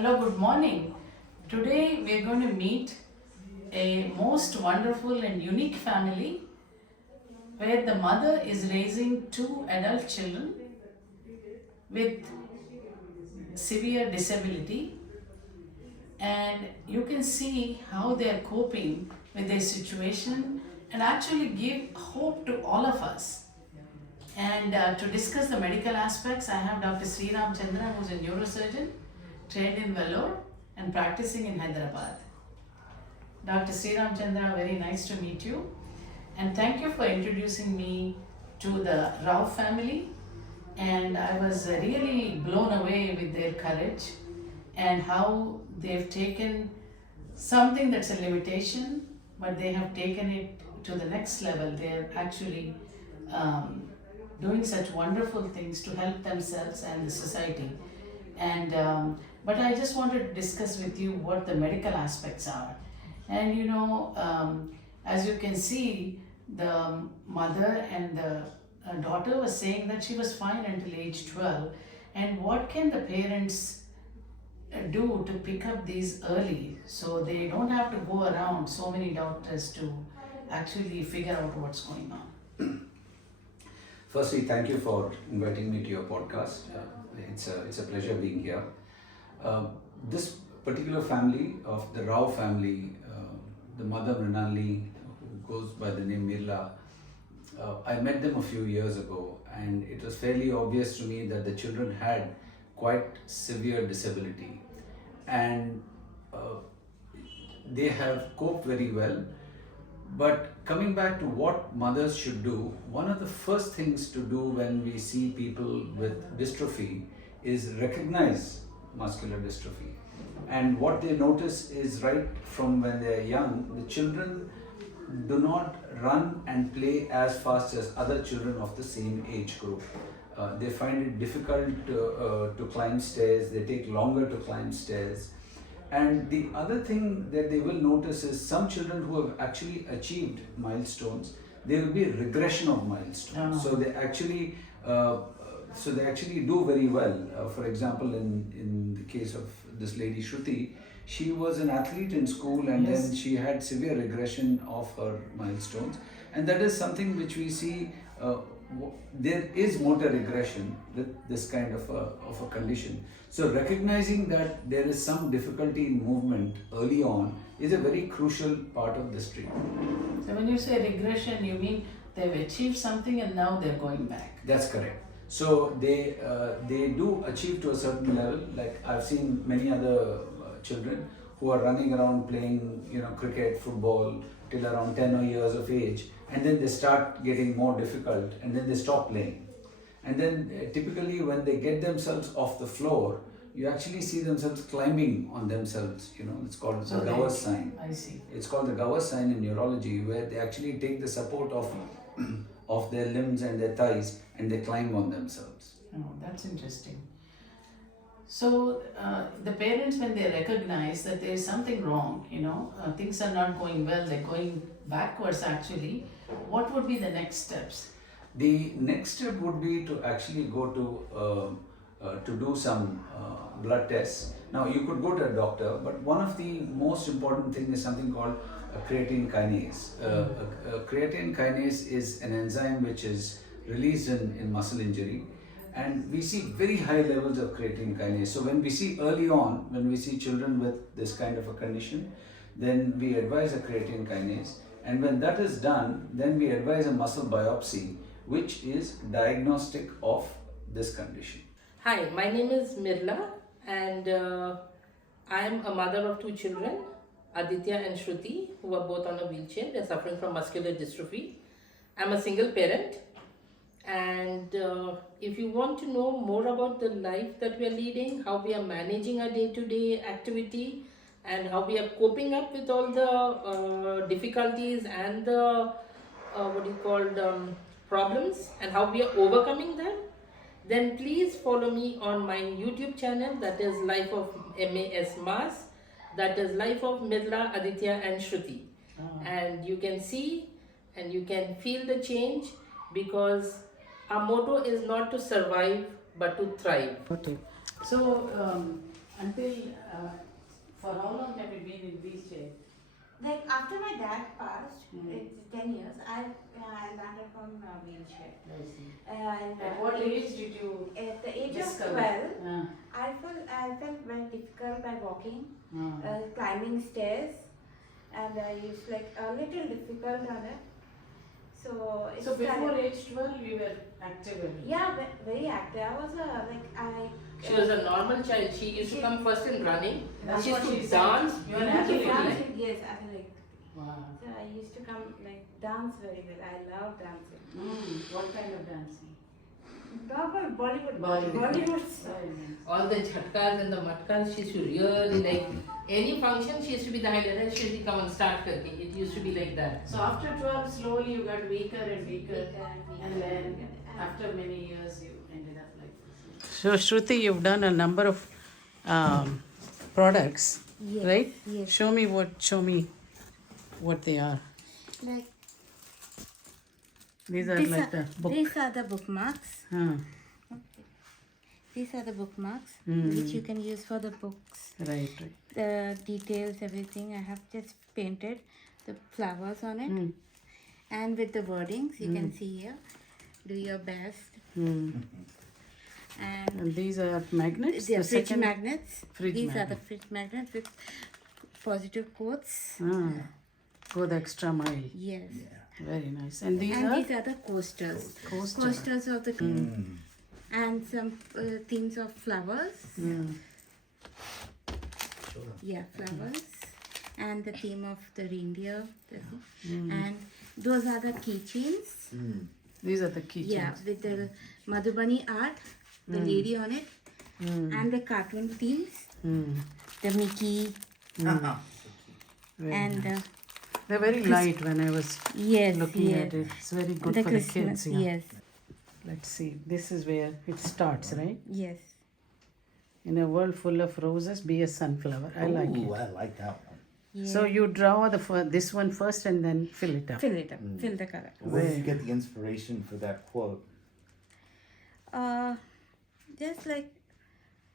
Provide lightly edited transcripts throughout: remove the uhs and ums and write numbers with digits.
Hello, good morning. Today we are going to meet a most wonderful and unique family where the mother is raising two adult children with severe disability, and you can see how they are coping with their situation and actually give hope to all of us. And to discuss the medical aspects, I have Dr. Sriram Chandra, who's a neurosurgeon trained in Vellore and practicing in Hyderabad. Dr. Sriram Chandra, very nice to meet you. And thank you for introducing me to the Rao family. And I was really blown away with their courage and how they've taken something that's a limitation, but they have taken it to the next level. They're actually doing such wonderful things to help themselves and the society. And but I just wanted to discuss with you what the medical aspects are. And as you can see, the mother and the daughter was saying that she was fine until age 12. And what can the parents do to pick up these early so they don't have to go around so many doctors to actually figure out what's going on? Firstly, thank you for inviting me to your podcast. It's a pleasure being here. This particular family of the Rao family, the mother Mrinali, who goes by the name Mirla, I met them a few years ago, and it was fairly obvious to me that the children had quite severe disability, and they have coped very well. But coming back to what mothers should do, one of the first things to do when we see people with dystrophy is recognize muscular dystrophy. And what they notice is right from when they are young, the children do not run and play as fast as other children of the same age group. They find it difficult to climb stairs, they take longer to climb stairs. And the other thing that they will notice is some children who have actually achieved milestones, there will be a regression of milestones. So they actually do very well. For example, in the case of this lady Shruti, she was an athlete in school, and then she had severe regression of her milestones, and that is something which we see. There is motor regression with this kind of a condition. So recognizing that there is some difficulty in movement early on is a very crucial part of this treatment. So when you say regression, you mean they've achieved something and now they're going back? That's correct. So they do achieve to a certain level. Like I've seen many other children who are running around playing, cricket, football till around 10 years of age, and then they start getting more difficult, and then they stop playing. And then typically when they get themselves off the floor, you actually see themselves climbing on themselves. It's called the Gauss sign. I see. It's called the Gauss sign in neurology, where they actually take the support of their limbs and their thighs, and they climb on themselves. Oh, that's interesting. So the parents, when they recognize that there is something wrong, things are not going well, they're going backwards actually, what would be the next steps? The next step would be to actually go to do some blood tests. Now you could go to a doctor, but one of the most important things is something called a creatine kinase. Creatine kinase is an enzyme which is released in muscle injury, and we see very high levels of creatine kinase. So when we see early on, when we see children with this kind of a condition, then we advise a creatine kinase, and when that is done, then we advise a muscle biopsy, which is diagnostic of this condition. Hi, my name is Mirla, and I am a mother of two children, Aditya and Shruti, who are both on a wheelchair. They are suffering from muscular dystrophy. I'm a single parent, and if you want to know more about the life that we are leading, how we are managing our day-to-day activity, and how we are coping up with all the difficulties and the problems, and how we are overcoming them, then please follow me on my YouTube channel, that is Life of MAS Mas, that is Life of Mirla, Aditya and Shruti. And you can see and you can feel the change, because our motto is not to survive but to thrive. Okay. So until for how long have you been in wheelchair? Like after my dad passed, it's 10 years, I landed from wheelchair. I see. And At what age did you at the age discover? of 12, Ah, I felt very difficult by walking, ah. climbing stairs, and I used like a little difficult on it. So it So before started- age 12 you were active every day? yeah, very active. I was She was a normal child. She used to come first in running. That's She what used she to said. dance You're an beautifully. athlete. dancing, yes, athletic. Wow. So I used to come like dance very well. I love dancing. What kind of dancing? Proper Bollywood. Bollywood. style. Very nice. All the jhatkas and the matkas, she used to really like any function. She used to be the highlight. And she used to come and start cooking. It used to be like that. So after 12 slowly you got weaker and weaker, Weaker. and then after many years you ended up like this. So Shruti, you've done a number of products, Yes, right? yes. Show me what they are. Like These are these like the book. These are the bookmarks. Huh. These are the bookmarks Mm. which you can use for the books. Right, right. The details, everything. I have just painted the flowers on it, Mm. and with the wordings you can see here. Do your best. Mm. And these are magnets. They are the fridge second- magnets. Fridge These are the magnet. fridge magnets with positive quotes. Ah, go the extra mile. Yes. Very nice. And these And are these are the coasters. Coaster. Coasters of the and some themes of flowers. Mm. Yeah, flowers. And the theme of the reindeer. And those are the keychains. These are the keychains. Yeah, with the Madhubani art, the lady on it, and the cartoon themes, Mm. the Mickey, Very and nice. They're very light when I was yes, looking yes, at it. It's very good the for the Christmas, kids. Yeah. yes, Let's see. This is where it starts, right? yes. In a world full of roses, be a sunflower. I like Ooh, it. I like that one. yes. So you draw this one first and then fill it up. Fill it up, fill the color. Where did you get the inspiration for that quote? Just like,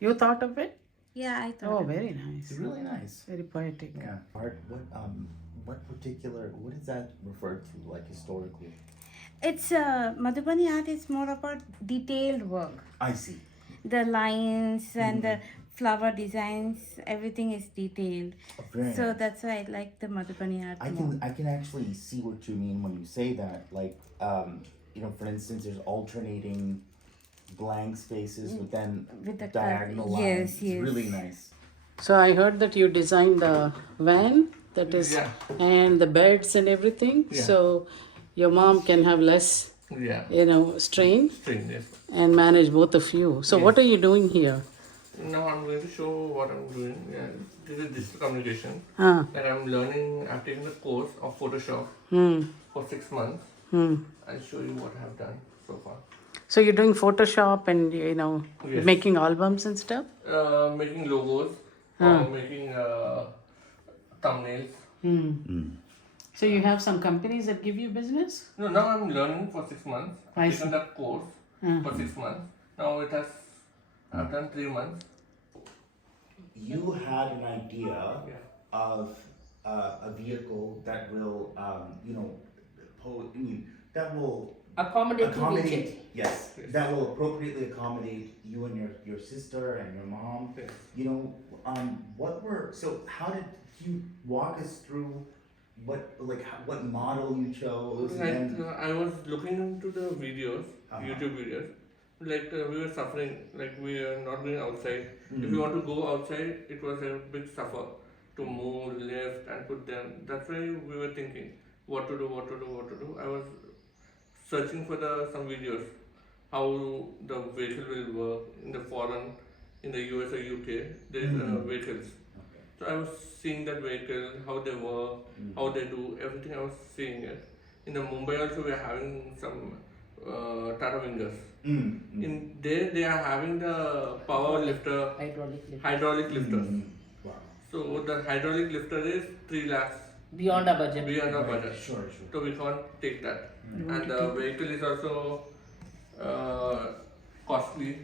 You thought of it? yeah, I Oh, thought. of it. very nice. It's really nice. Very poetic. Yeah. Art. What does that refer to, like historically? It's Madhubani art is more about detailed work. I see. The lines and the flower designs, everything is detailed. Very So nice. that's why I like the Madhubani art I more. can actually see what you mean when you say that. Like, for instance, there's alternating blank spaces, but then With the diagonal curve. lines. Yes, It's yes. really nice. So I heard that you designed the van that is Yeah. and the beds and everything. Yeah. So your mom can have less, Yeah. strain String, yes. and manage both of you. So what are you doing here? Now I'm going to show what I'm doing. Yeah. This is digital communication. Ah, And I'm learning, I've taken the course of Photoshop for 6 months. I'll show you what I've done so far. So you're doing Photoshop and Yes. making albums and stuff. Making logos, or making thumbnails. So you have some companies that give you business. No, now I'm learning for 6 months. I I've see. taken that course for 6 months. Now I've done 3 months. You had an idea Yeah. of a vehicle that will, that will Accommodate to wheelchair. yes, that will appropriately accommodate you and your sister and your mom. Yes. How did you walk us through what model you chose? Like, I was looking into the videos, YouTube videos. Like we were suffering, like we are not going outside. If you want to go outside, it was a big suffer to move, lift, and put them. That's why we were thinking what to do. I was searching for some videos how the vehicle will work in the foreign, in the US or UK. There is vehicles. So I was seeing that vehicle, how they work, how they do everything. I was seeing it. In the Mumbai also we are having some Tata Wingers. In there they are having the power lifter, hydraulic lifters. Wow. So the hydraulic lifter is 3 lakhs Beyond our budget. beyond our budget. Sure. So we can't take that. And the vehicle is also costly.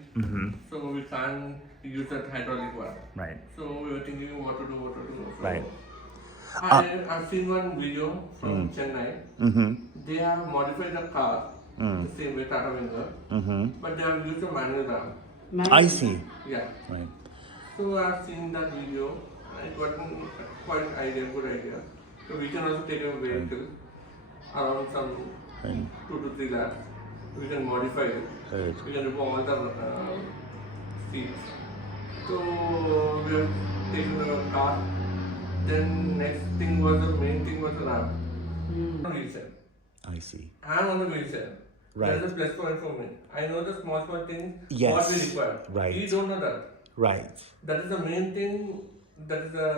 So we can't use that hydraulic one. Right. So we were thinking what to do. So Right. I've seen one video from Chennai. Mm-hmm. They have modified the car the same way Tata Winger, Mm-hmm. but they have used a manual ram. I see. Yeah. Right. So I've seen that video. It got quite an idea, good idea. So we can also take a vehicle around some Right. 2 to 3 lakhs. We can modify it. Right. We can remove all the seats. So we have taken the car. Then next thing was the main thing was the ramp. On wheelchair. I see. I'm on the wheelchair. Right. That's a plus point for me. I know the small things Yes. what we require. Right. We don't know that. Right. That is the main thing. That is the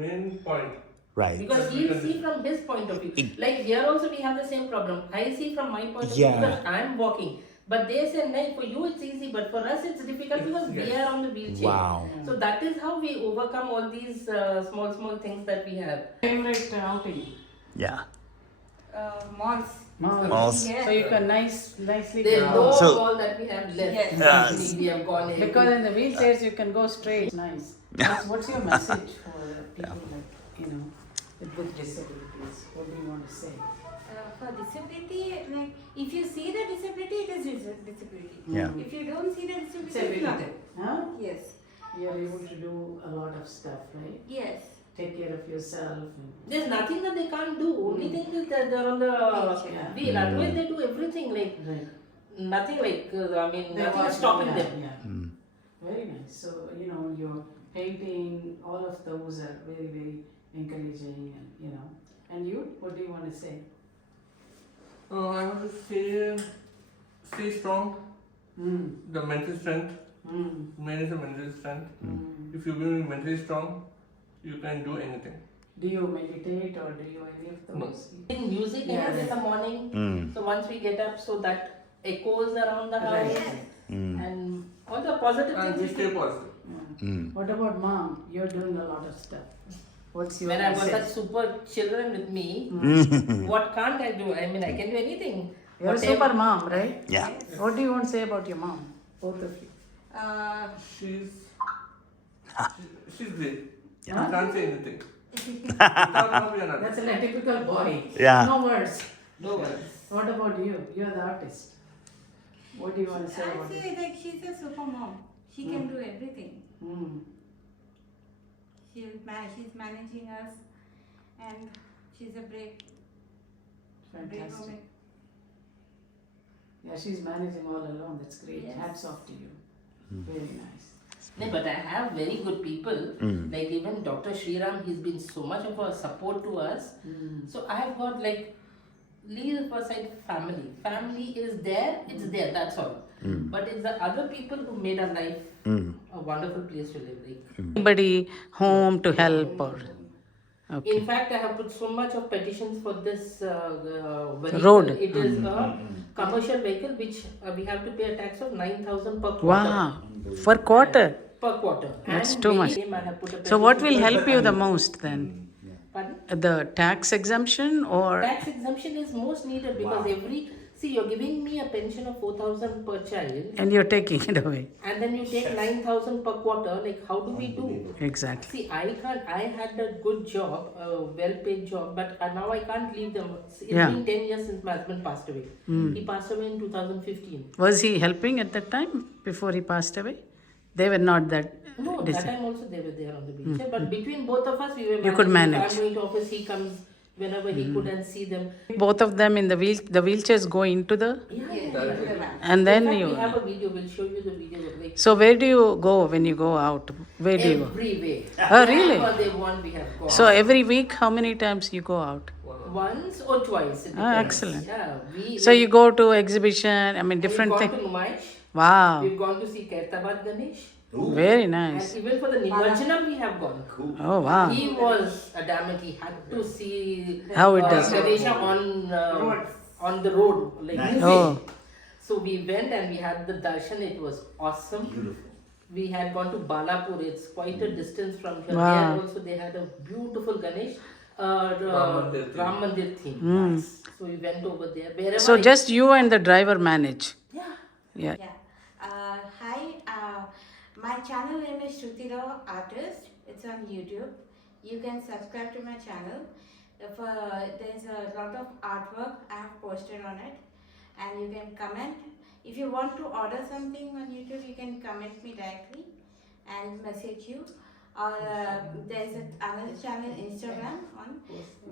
main point. Right. Because he see from his point of view. Like here also we have the same problem. I see from my point of Yeah. view because I'm walking. But they say, no, for you it's easy, but for us it's difficult because we are on the wheelchair. Wow. So that is how we overcome all these small things that we have. Favorite outing? Yeah. Malls. Malls. So you can nicely There's go no out. So- mall that we have left. Yes. Yes. We have gone in. Because in the wheelchairs you can go straight. Nice. What's your message for people with disabilities? What do you want to say? For disability, like if you see the disability, it is disability. Yeah. If you don't see the disability, It's it's not. ability. Huh? Yes. You're able to do a lot of stuff, right? Yes. Take care of yourself. And There's nothing that they can't do. Only thing is that they're on the Yeah. wheel. Otherwise they do everything. Like right. nothing like They nothing watch- is stopping yeah, them. Yeah. Very nice. So, your painting, all of those are very, very encouraging and, And you, what do you want to say? I want to say, stay strong. Mm. The mental strength. Mm. Main is the mental strength. Mm. If you be mentally strong, you can do anything. Do you meditate or do you any of those? In music Yeah. in the morning. So once we get up, so that echoes around the house Right. and all the positive And we things. stay positive. What about mom? You're doing a lot of stuff. What's your When I was message? such super children with me, what can't I do? I mean, I can do anything. You're a Whatever- super mom, right? Yeah. What do you want to say about your mom? Both of you. She's great. Huh? I can't say anything. Without her, we are not. That's a typical boy. Yeah. No words. No worries. What about you? You're the artist. What do you want to say I about it? feel like she's a super mom. She can do everything. Mm. She's managing us, and she's a brave Fantastic. woman. Yeah, she's managing all alone. That's great. Yes. Hats off to you. Very nice. No, but I have very good people. Like even Dr. Shriram, he's been so much of a support to us. So I have got leave aside family. Family is there, it's there, that's all. But it's the other people who made our life a wonderful place to live. Anybody home to help or? Okay. In fact, I have put so much of petitions for this vehicle. Road. It is a commercial vehicle which we have to pay a tax of 9,000 per quarter. Wow. For quarter. Per quarter. That's And too very much. same I have put a So what petition will for- help you the most then? Pardon? The tax exemption or? Tax exemption is most needed because you're giving me a pension of 4,000 per child And you're taking it away. and then you take 9,000 per quarter. Like how do we do? Exactly. See, I had a good job, a well-paid job, but now I can't leave them. It's Yeah. been 10 years since my husband passed away. He passed away in 2015. Was he helping at that time before he passed away? They were not that. No, that time also they were there on the wheelchair. But between both of us, we were You could manage. If I'm going to office, he comes whenever he could and see them. Both of them in the wheelchairs go into the. Yeah. And then In fact, you. we have a video. We'll show you the video. Like So where do you go when you go out? Where do you go? every way. Oh, really? Wherever they want, we have gone. So every week, how many times you go out? Once or twice. It Ah, depends. excellent. Yeah, we. So you go to exhibition. I mean, different We've things. gone to Numaish. Wow, We've gone to see Kairtabad Ganesh. very nice. And even for the Nimarjanam, we have gone. Oh wow. He was adamant. He had to see How it does. Ganesha on the road, like music. Oh. So we went and we had the darshan. It was awesome. Beautiful. We had gone to Balapur. It's quite a distance from here. Wow. There also they had a beautiful Ganesh Ram Mandir theme. Nice. So we went over there. Wherever So I- just you and the driver manage. yeah. Yeah. Yeah. Hi. My channel name is Shruti Artist. It's on YouTube. You can subscribe to my channel. If, there's a lot of artwork I have posted on it, and you can comment. If you want to order something on YouTube, you can comment me directly and message you. Or there's another channel Instagram on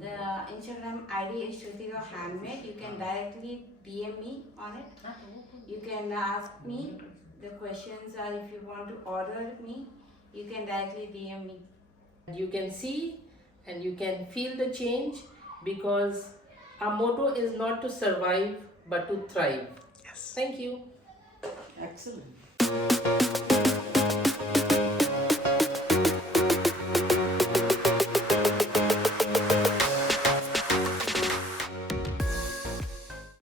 the Instagram ID is Shruti Handmade. You can directly DM me on it. You can ask me the questions, or if you want to order me, you can directly DM me. You can see and you can feel the change, because our motto is not to survive but to thrive. Yes. Thank you. Excellent.